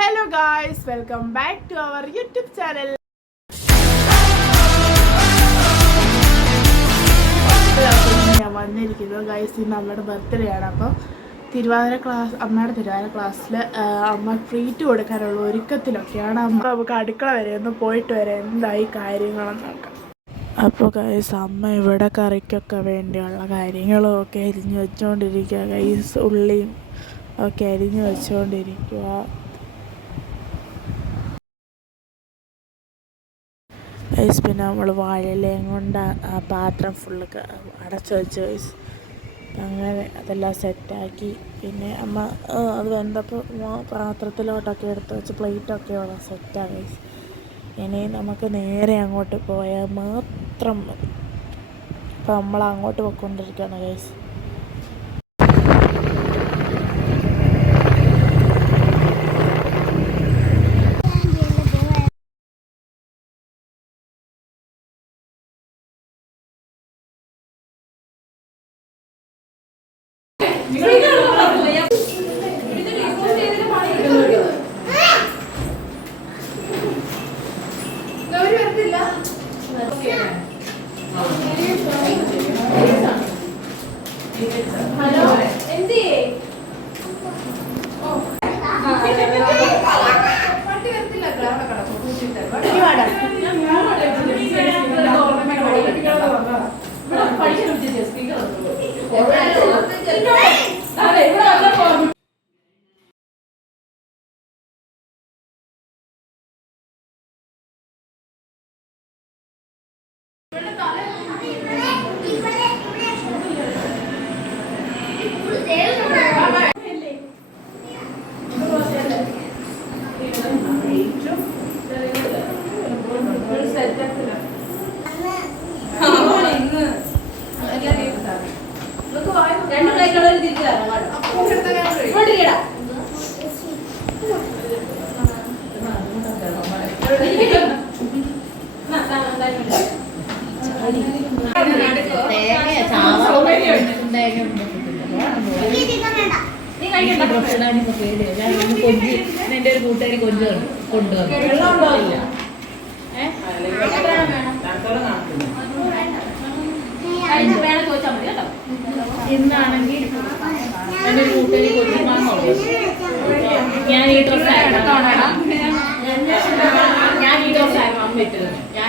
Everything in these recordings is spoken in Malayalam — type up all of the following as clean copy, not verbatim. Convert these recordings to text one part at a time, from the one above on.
Hello guys, welcome back to our YouTube channel. ഞാൻ വന്നിരിക്കുന്നത് ഗൈസ്, ഇന്ന് അമ്മയുടെ ബർത്ത്ഡേ ആണ്. അപ്പോൾ അമ്മയുടെ തിരുവാതിര ക്ലാസ്സിൽ അമ്മ ട്രീറ്റ് കൊടുക്കാനുള്ള ഒരുക്കത്തിലൊക്കെയാണ്. നമുക്ക് അടുക്കള വരെ ഒന്ന് പോയിട്ട് വരെ എന്തായി കാര്യങ്ങളെന്ന് നോക്കാം. അപ്പോൾ ഗൈസ്, അമ്മ ഇവിടെ കറിക്കൊക്കെ വേണ്ടിയുള്ള കാര്യങ്ങളും ഒക്കെ അരിഞ്ഞു വെച്ചുകൊണ്ടിരിക്കുക. ഗൈസ്, ഉള്ളിയും ഒക്കെ അരിഞ്ഞു വെച്ചുകൊണ്ടിരിക്കുക. ഗൈസ്, പിന്നെ നമ്മൾ വാഴയിലയും കൊണ്ട് ആ പാത്രം ഫുള്ള് അടച്ചു വെച്ച് ഗൈസ്. അങ്ങനെ അതെല്ലാം സെറ്റാക്കി. പിന്നെ അമ്മ അത് വെന്തപ്പോൾ പാത്രത്തിലോട്ടൊക്കെ എടുത്ത് വെച്ച് പ്ലേറ്റൊക്കെ ഉള്ള സെറ്റാണ് ഗൈസ്. ഇനി നമുക്ക് നേരെ അങ്ങോട്ട് പോയാൽ മാത്രം മതി. അപ്പോൾ നമ്മൾ അങ്ങോട്ട് പോയിക്കൊണ്ടിരിക്കുകയാണ് ഗൈസ്. ഹലോ, എന്ത് വണ്ടി വരത്തില്ല. രണ്ടു കൈകളൊരു തിരിച്ചു എന്റെ ഒരു കൂട്ടുകാരി കൊണ്ടുവന്നില്ല. ഇന്നാണെങ്കിൽ എൻ്റെ ഒരു കൂട്ടുകാരി കൊച്ചുമാന്നുള്ളൂ. ഞാൻ ഈ ഡ്രസ്സായിരുന്നു അമ്മ ഇട്ടത്. ഞാൻ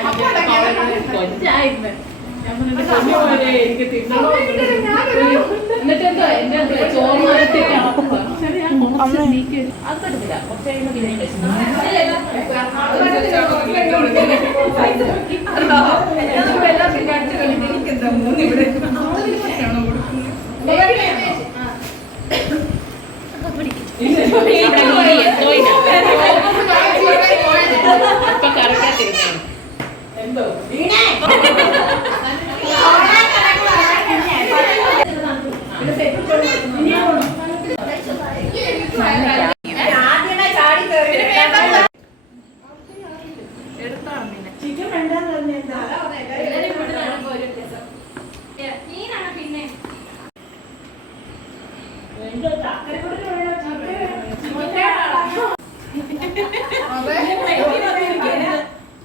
കൊച്ചായിരുന്നു. എനിക്ക് തിന്നണോ എന്നിട്ട് എന്തോ എന്റെ ചോറ് അത് കിട്ടത്തില്ല. കുറച്ച് കഴിയുമ്പോൾ ഇപ്പൊ കറക്കാത്തിരുന്നു എന്തോ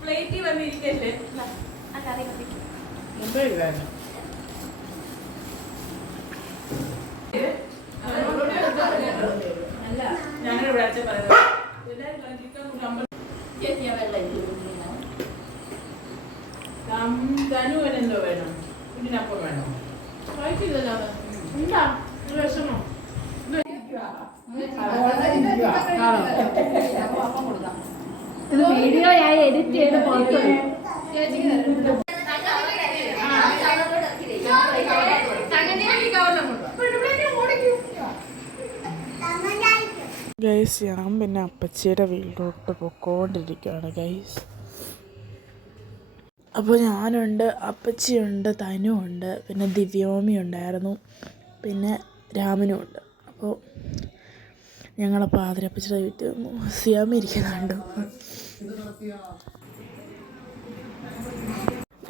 പ്ലേറ്റിൽ വന്നിരിക്കല്ലേ. ഞങ്ങളിവിടെ അച്ഛൻ പറയുന്നത് ധനുവനെന്തോ വേണം, ഇതിനപ്പം വേണം. കഴിക്കില്ലല്ലോ. എന്താ വിഷമോ? ഇത് വീഡിയോ ആയി എഡിറ്റ് ചെയ്ത് പുറത്തു ഗൈസ്, ഞാൻ പിന്നെ അപ്പച്ചിയുടെ വീട്ടിലോട്ട് പൊക്കോണ്ടിരിക്കുകയാണ് ഗൈസ്. അപ്പോൾ ഞാനുണ്ട്, അപ്പച്ചിയുണ്ട്, തനുവുണ്ട്, പിന്നെ ദിവ്യോമി ഉണ്ടായിരുന്നു, പിന്നെ രാമനും ഉണ്ട്. അപ്പോൾ ഞങ്ങളപ്പോൾ ആതിരപ്പച്ചിയുടെ വീട്ടിൽ വന്നു. സിയാമി ഇരിക്കുന്നുണ്ട്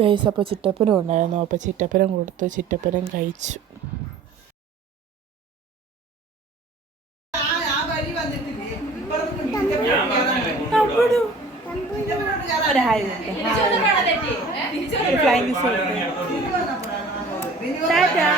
ഗൈസ്. അപ്പോൾ ചിറ്റപ്പനും ഉണ്ടായിരുന്നു. അപ്പോൾ ചിറ്റപ്പനും കൊടുത്ത് ചിറ്റപ്പനും കഴിച്ചു. ഒരു ഹായ് ഫ്ലൈങ് ടാറ്റാ